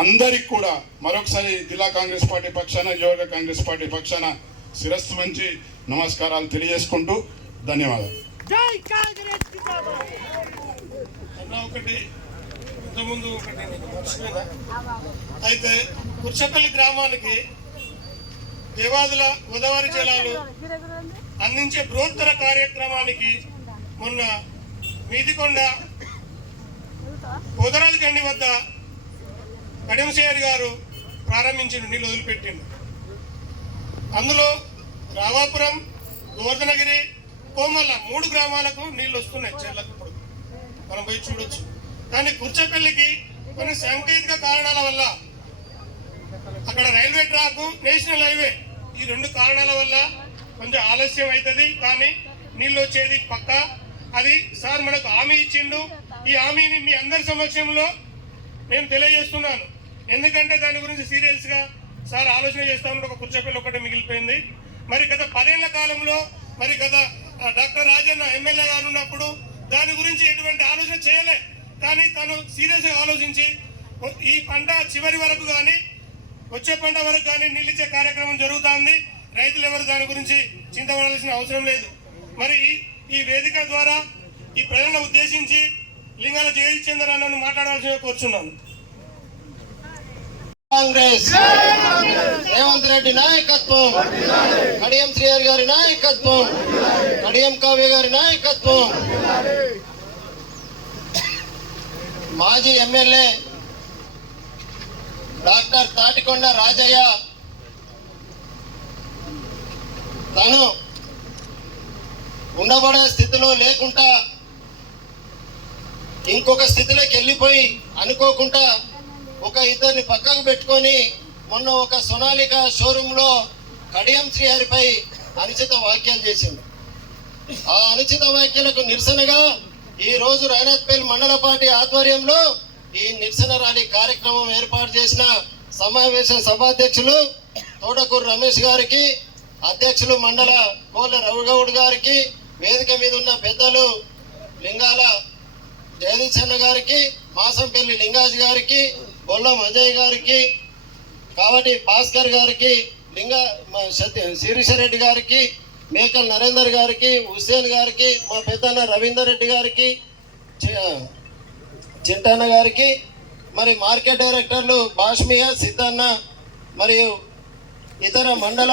అందరికి కూడా మరొకసారి జిల్లా కాంగ్రెస్ పార్టీ పక్షాన, యువక కాంగ్రెస్ పార్టీ పక్షాన శిరస్సు వంచి నమస్కారాలు తెలియజేసుకుంటూ ధన్యవాదాలు. అయితే కుర్చపల్లి గ్రామానికి దేవాదుల గోదావరి జలాలు అందించే బృహత్తర కార్యక్రమానికి మొన్న మీదికొండ పోదరాజు గండి వద్ద కడియంశేఖర్ గారు ప్రారంభించిన నీళ్ళు వదిలిపెట్టిండు. అందులో రావాపురం, గోవర్ధనగిరి, కోమల్ల 3 గ్రామాలకు నీళ్లు వస్తున్నాయి చెర్లకు. ఇప్పుడు మనం పోయి చూడొచ్చు. కానీ కుర్చపల్లికి కొన్ని సాంకేతిక కారణాల వల్ల అక్కడ రైల్వే ట్రాక్, నేషనల్ హైవే, ఈ 2 కారణాల వల్ల కొంచెం ఆలస్యం అవుతుంది. కానీ నీళ్ళు వచ్చేది పక్క. అది సార్ మనకు హామీ ఇచ్చిండు. ఈ హామీని మీ అందరి సమక్షంలో నేను తెలియజేస్తున్నాను. ఎందుకంటే దాని గురించి సీరియస్గా సార్ ఆలోచన చేస్తామని ఒక కుర్చపల్లి ఒకటే మిగిలిపోయింది. మరి గత 10 ఏళ్ల కాలంలో మరి గత డాక్టర్ రాజన్న ఎమ్మెల్యే గారు ఉన్నప్పుడు దాని గురించి ఎటువంటి ఆలోచన చేయలే. కానీ తను సీరియస్గా ఆలోచించి ఈ పంట చివరి వరకు కానీ వచ్చే పంట వరకు కానీ నిలిచే కార్యక్రమం జరుగుతుంది. రైతులు ఎవరు దాని గురించి చింతపడాల్సిన అవసరం లేదు. మరి ఈ వేదిక ద్వారా ఈ ప్రజలను ఉద్దేశించి లింగాల జయచంద్ర అన్నను మాట్లాడాల్సిన కోరుచున్నాను. కాంగ్రెస్ రేవంత్ రెడ్డి నాయకత్వం, కడియం శ్రీహరి గారి నాయకత్వం, కడియం కావ్య గారి నాయకత్వం, మాజీ ఎమ్మెల్యే డాక్టర్ తాటికొండ రాజయ్య తను ఉండబడే స్థితిలో లేకుండా ఇంకొక స్థితిలోకి వెళ్ళిపోయి అనుకోకుండా ఒక ఇద్దరిని పక్కకు పెట్టుకొని మొన్న ఒక సొనాలిక షోరూంలో కడియం శ్రీహరిపై అనుచిత వ్యాఖ్యలు చేసింది. ఆ అనుచిత వ్యాఖ్యలకు నిరసనగా ఈ రోజు రైనాథ్పల్లి మండల పార్టీ ఆధ్వర్యంలో ఈ నిరసన ర్యాలీ కార్యక్రమం ఏర్పాటు చేసిన సమావేశ సభాధ్యక్షులు తోటకూరు రమేష్ గారికి, అధ్యక్షులు మండల కోళ్ళ రవిగౌడ్ గారికి, వేదిక మీద ఉన్న పెద్దలు లింగాల జగదీశన్న గారికి, మాసంపల్లి లింగాజ్ గారికి, బొల్లం అజయ్ గారికి, కావటి భాస్కర్ గారికి, శిరీషరెడ్డి గారికి, మేకల్ నరేందర్ గారికి, హుస్సేన్ గారికి, మా పెద్దన్న రవీందర్ రెడ్డి గారికి, చింటన్న గారికి, మరి మార్కెట్ డైరెక్టర్లు బాష్మియా, సిద్ధన్న మరియు ఇతర మండల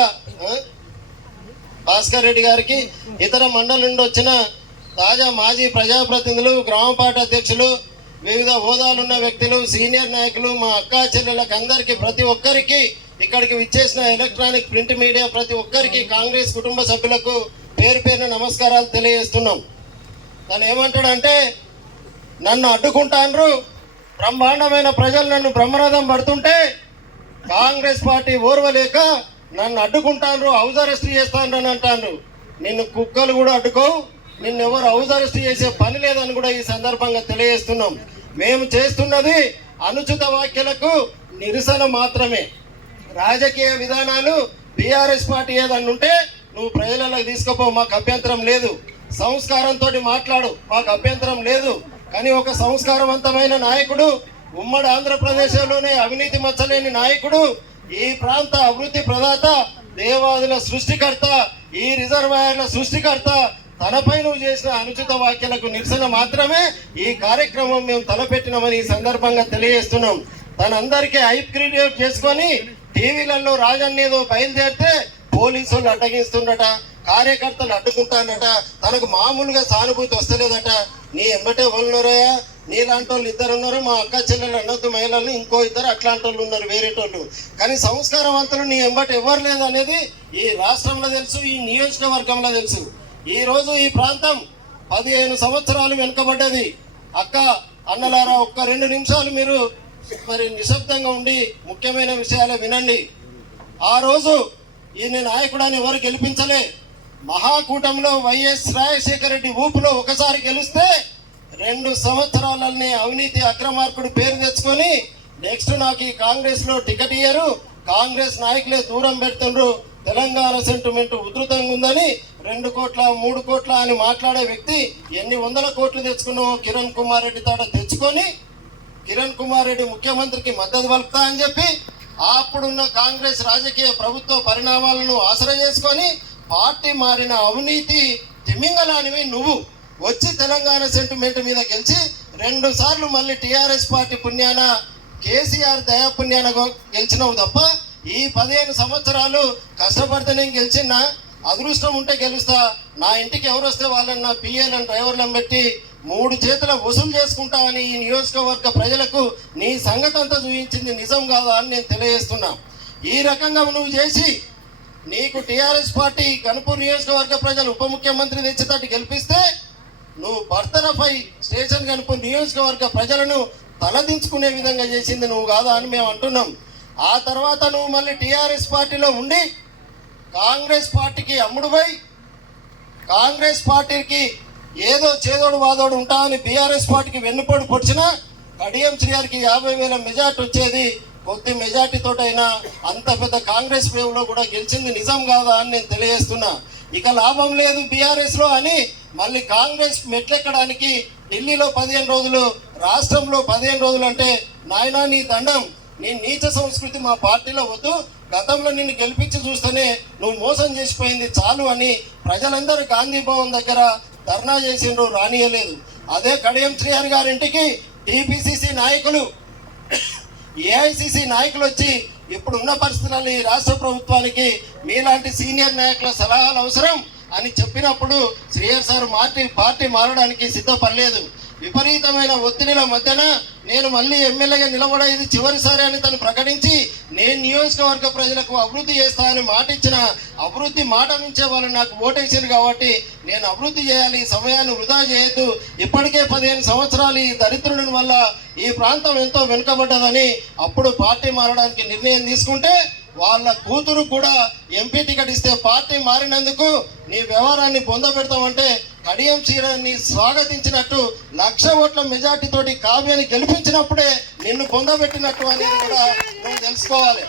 భాస్కర్ రెడ్డి గారికి, ఇతర మండలం నుండి వచ్చిన తాజా మాజీ ప్రజాప్రతినిధులు, గ్రామ పార్టీ అధ్యక్షులు, వివిధ హోదాలున్న వ్యక్తులు, సీనియర్ నాయకులు, మా అక్కా చెల్లెళ్ళకి అందరికీ, ప్రతి ఒక్కరికి, ఇక్కడికి విచ్చేసిన ఎలక్ట్రానిక్ ప్రింట్ మీడియా ప్రతి ఒక్కరికి, కాంగ్రెస్ కుటుంబ సభ్యులకు పేరు పేరున నమస్కారాలు తెలియజేస్తున్నాం. తను ఏమంటాడంటే, నన్ను అడ్డుకుంటాన్రు, బ్రహ్మాండమైన ప్రజలు నన్ను బ్రహ్మరథం పడుతుంటే కాంగ్రెస్ పార్టీ ఓర్వలేక నన్ను అడ్డుకుంటాన్రు, హౌస్ అరెస్ట్ చేస్తాను అని అంటాను. నిన్ను కుక్కలు కూడా అడ్డుకోవు, నిన్ను ఎవరు హౌస్ అరెస్ట్ చేసే పని లేదని కూడా ఈ సందర్భంగా తెలియజేస్తున్నాం. మేము చేస్తున్నది అనుచిత వ్యాఖ్యలకు నిరసన మాత్రమే. రాజకీయ విధానాలు బీఆర్ఎస్ పార్టీ ఏదన్నా ఉంటే నువ్వు ప్రజలకు తీసుకుపో, మాకు అభ్యంతరం లేదు. సంస్కారంతో మాట్లాడు, మాకు అభ్యంతరం లేదు. కానీ ఒక సంస్కారవంతమైన నాయకుడు, ఉమ్మడి ఆంధ్రప్రదేశ్లోనే అవినీతి మచ్చలేని నాయకుడు, ఈ ప్రాంత అభివృద్ధి ప్రదాత, దేవాదుల సృష్టికర్త, ఈ రిజర్వాయర్ల సృష్టికర్త, తనపై నువ్వు చేసిన అనుచిత వ్యాఖ్యలకు నిరసన మాత్రమే ఈ కార్యక్రమం మేము తలపెట్టినామని ఈ సందర్భంగా తెలియజేస్తున్నాం. తనందరికీ హైప్ క్రియేట్ చేసుకొని టీవీలలో రాజన్న ఏదో బయలుదేరితే పోలీసులు అడ్డగిస్తుండట, కార్యకర్తలు అడ్డుకుంటానట, తనకు మామూలుగా సానుభూతి వస్తలేదట. నీ ఎంబటే వాళ్ళున్నారయ్యా, నీలాంటి వాళ్ళు 2 ఉన్నారు, మా అక్క చెల్లెలు అన్నద్దు మహిళలు ఇంకో 2 అట్లాంటి వాళ్ళు ఉన్నారు, వేరేటోళ్ళు. కానీ సంస్కారవంతులు నీ ఎంబటి ఎవరు లేదు అనేది ఈ రాష్ట్రంలో తెలుసు, ఈ నియోజకవర్గంలో తెలుసు. ఈరోజు ఈ ప్రాంతం 15 సంవత్సరాలు వెనుకబడ్డది. అక్క అన్నలారా, ఒక్క 2 నిమిషాలు మీరు మరి నిశ్శబ్దంగా ఉండి ముఖ్యమైన విషయాలు వినండి. ఆ రోజు ఈయన నాయకుడాన్ని ఎవరు గెలిపించలే. మహాకూటమిలో వైఎస్ రాజశేఖర రెడ్డి ఊపులో ఒకసారి గెలిస్తే 2 సంవత్సరాలనే అవినీతి అక్రమార్కుడు పేరు తెచ్చుకొని నెక్స్ట్ నాకు ఈ కాంగ్రెస్లో టికెట్ ఇయ్యరు, కాంగ్రెస్ నాయకులే దూరం పెడుతుండ్రు, తెలంగాణ సెంటిమెంట్ ఉధృతంగా ఉందని 2 కోట్ల 3 కోట్ల అని మాట్లాడే వ్యక్తి ఎన్ని వందల కోట్లు తెచ్చుకున్నావో కిరణ్ కుమార్ రెడ్డి తాట తెచ్చుకొని కిరణ్ కుమార్ రెడ్డి ముఖ్యమంత్రికి మద్దతు పలుకుతా అని చెప్పి అప్పుడున్న కాంగ్రెస్ రాజకీయ ప్రభుత్వ పరిణామాలను ఆసరా చేసుకొని పార్టీ మారిన అవినీతి తిమింగలానివి నువ్వు వచ్చి తెలంగాణ సెంటిమెంట్ మీద గెలిచి 2 సార్లు మళ్ళీ టీఆర్ఎస్ పార్టీ పుణ్యాన కేసీఆర్ దయాపుణ్యాన గెలిచినావు తప్ప ఈ 15 సంవత్సరాలు కష్టపడితే నేను గెలిచినా అదృష్టం ఉంటే గెలుస్తా, నా ఇంటికి ఎవరు వస్తే వాళ్ళని నా పిఏలను డ్రైవర్లను పెట్టి 3 చేతుల వసూలు చేసుకుంటా అని ఈ నియోజకవర్గ ప్రజలకు నీ సంగతి అంతా చూపించింది నిజం కాదా అని నేను తెలియజేస్తున్నా. ఈ రకంగా నువ్వు చేసి నీకు టీఆర్ఎస్ పార్టీ గణపూర్ నియోజకవర్గ ప్రజలు ఉప ముఖ్యమంత్రి తెచ్చేటట్టు గెలిపిస్తే నువ్వు బర్తరఫై స్టేషన్ గణపూర్ నియోజకవర్గ ప్రజలను తలదించుకునే విధంగా చేసింది నువ్వు కాదా అని మేము అంటున్నాం. ఆ తర్వాత నువ్వు మళ్ళీ టీఆర్ఎస్ పార్టీలో ఉండి కాంగ్రెస్ పార్టీకి అమ్ముడుపై కాంగ్రెస్ పార్టీకి ఏదో చేదోడు వాదోడు ఉంటామని బీఆర్ఎస్ పార్టీకి వెన్నుపోటు పొడిచినా కడియం శ్రీగారికి 50,000 మెజార్టీ వచ్చేది. కొద్ది మెజార్టీతోటైనా అంత పెద్ద కాంగ్రెస్ వేవ్లో కూడా గెలిచింది నిజం కాదా అని నేను తెలియజేస్తున్నా. ఇక లాభం లేదు బీఆర్ఎస్లో అని మళ్ళీ కాంగ్రెస్ మెట్లెక్కడానికి ఢిల్లీలో 15 రోజులు, రాష్ట్రంలో 15 రోజులు అంటే నాయనా నీ దండం, నీ నీచ సంస్కృతి మా పార్టీలో వద్దు, గతంలో నిన్ను గెలిపించి చూస్తేనే నువ్వు మోసం చేసిపోయింది చాలు అని ప్రజలందరూ గాంధీ భవన్ దగ్గర ధర్నా చేసిండ్రు, రానియలేదు. అదే కడియం శ్రీహరి గారింటికి టీపీసీసీ నాయకులు, ఏఐసిసి నాయకులు వచ్చి ఇప్పుడున్న పరిస్థితులలో ఈ రాష్ట్ర ప్రభుత్వానికి మీలాంటి సీనియర్ నాయకుల సలహాలు అవసరం అని చెప్పినప్పుడు శ్రీహరి సార్ పార్టీ మారడానికి సిద్ధపడలేదు. విపరీతమైన ఒత్తిడిల మధ్యన నేను మళ్ళీ ఎమ్మెల్యేగా నిలబడేది చివరిసారి అని తను ప్రకటించి నేను నియోజకవర్గ ప్రజలకు అభివృద్ధి చేస్తా అని మాట ఇచ్చిన అభివృద్ధి మాట నుంచే వాళ్ళు నాకు ఓటేసారు కాబట్టి నేను అభివృద్ధి చేయాలి, ఈ సమయాన్ని వృధా చేయొద్దు. ఇప్పటికే 15 సంవత్సరాలు ఈ దరిద్రుని వల్ల ఈ ప్రాంతం ఎంతో వెనుకబడ్డదని అప్పుడు పార్టీ మారడానికి నిర్ణయం తీసుకుంటే వాళ్ళ కూతురు కూడా ఎంపీ టికెట్ ఇస్తే పార్టీ మారినందుకు నీ వ్యవహారాన్ని పొందబెడతామంటే కడియం శ్రీరాన్ని స్వాగతించినట్టు 1,00,000 ఓట్ల మెజార్టీతోటి కావ్యాన్ని గెలిపించినప్పుడే నిన్ను పొందబెట్టినట్టు అనేది కూడా నువ్వు తెలుసుకోవాలి.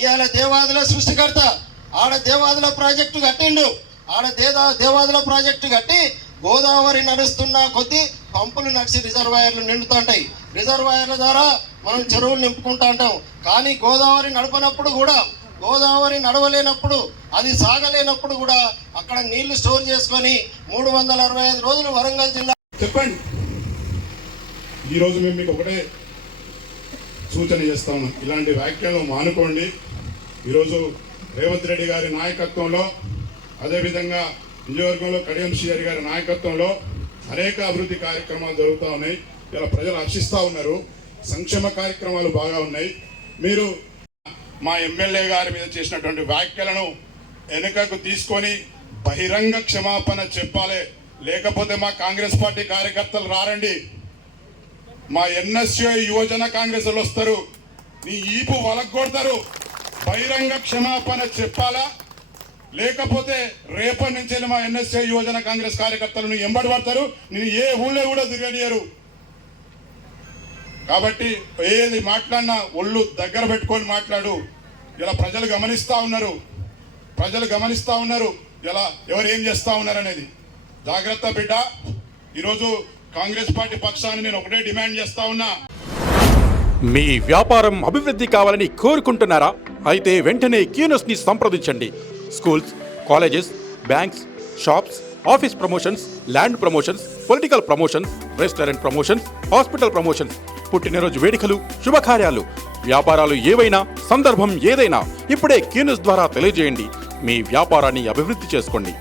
ఇవాళ దేవాదుల సృష్టికర్త ఆడ దేవాదుల ప్రాజెక్టు కట్టిండు, ఆడ దేవాదుల ప్రాజెక్టు కట్టి గోదావరి నడుస్తున్న కొద్దీ పంపులు నడిచి రిజర్వాయర్లు నిండుతుంటాయి. రిజర్వాయర్ల ద్వారా మనం చెరువులు నింపుకుంటూ ఉంటాం. కానీ గోదావరి నడపనప్పుడు కూడా, గోదావరి నడవలేనప్పుడు, అది సాగలేనప్పుడు కూడా అక్కడ నీళ్లు స్టోర్ చేసుకొని 365 రోజులు వరంగల్ జిల్లా. చెప్పండి, ఈరోజు మేము మీకు ఒకటే సూచన చేస్తాము, ఇలాంటి వ్యాఖ్యలు మానుకోండి. ఈరోజు రేవంత్ రెడ్డి గారి నాయకత్వంలో, అదేవిధంగా నియోజకవర్గంలో కడియం శ్రీహరి గారి నాయకత్వంలో అనేక అభివృద్ధి కార్యక్రమాలు జరుగుతూ ఉన్నాయి. ఇలా ప్రజలు హర్షిస్తూ ఉన్నారు, సంక్షేమ కార్యక్రమాలు బాగా ఉన్నాయి. మీరు మా ఎమ్మెల్యే గారి మీద చేసినటువంటి వ్యాఖ్యలను వెనుకకు తీసుకొని బహిరంగ క్షమాపణ చెప్పాలి. లేకపోతే మా కాంగ్రెస్ పార్టీ కార్యకర్తలు రారండి, మా ఎన్ఎస్యూ యువజన కాంగ్రెస్ వాళ్ళు వస్తారు, నీ ఈపు వలగొడతారు. బహిరంగ క్షమాపణ చెప్పాలా, లేకపోతే రేపటి నుంచి మా ఎన్ఎస్యూ యువజన కాంగ్రెస్ కార్యకర్తలను ఎంబడి పడతారు, నేను ఏ ఊళ్ళో కూడా తిరగనియరు. కాబట్టి ఏది మాట్లాడినా ఒళ్ళు దగ్గర పెట్టుకొని మాట్లాడు. ఇలా ప్రజలు గమనిస్తూ ఉన్నారు ఇలా ఎవరు ఏం చేస్తూ ఉన్నారు అనేది. జాగ్రత్త బిడ్డ. ఈరోజు కాంగ్రెస్ పార్టీ పక్షాన్ని నేను ఒకటే డిమాండ్ చేస్తా ఉన్నా, మీ వ్యాపారం అభివృద్ధి కావాలని కోరుకుంటున్నారా? అయితే వెంటనే క్యూనస్ని సంప్రదించండి. Schools, colleges, banks, shops, office promotions, land promotions, political promotions, restaurant promotions, hospital promotions, పుట్టినరోజు వేడుకలు, శుభకార్యాలు, వ్యాపారాలు ఏవైనా, సందర్భం ఏదైనా ఇప్పుడే క్యూనస్ ద్వారా తెలియజేయండి. మీ వ్యాపారాన్ని అభివృద్ధి చేసుకోండి.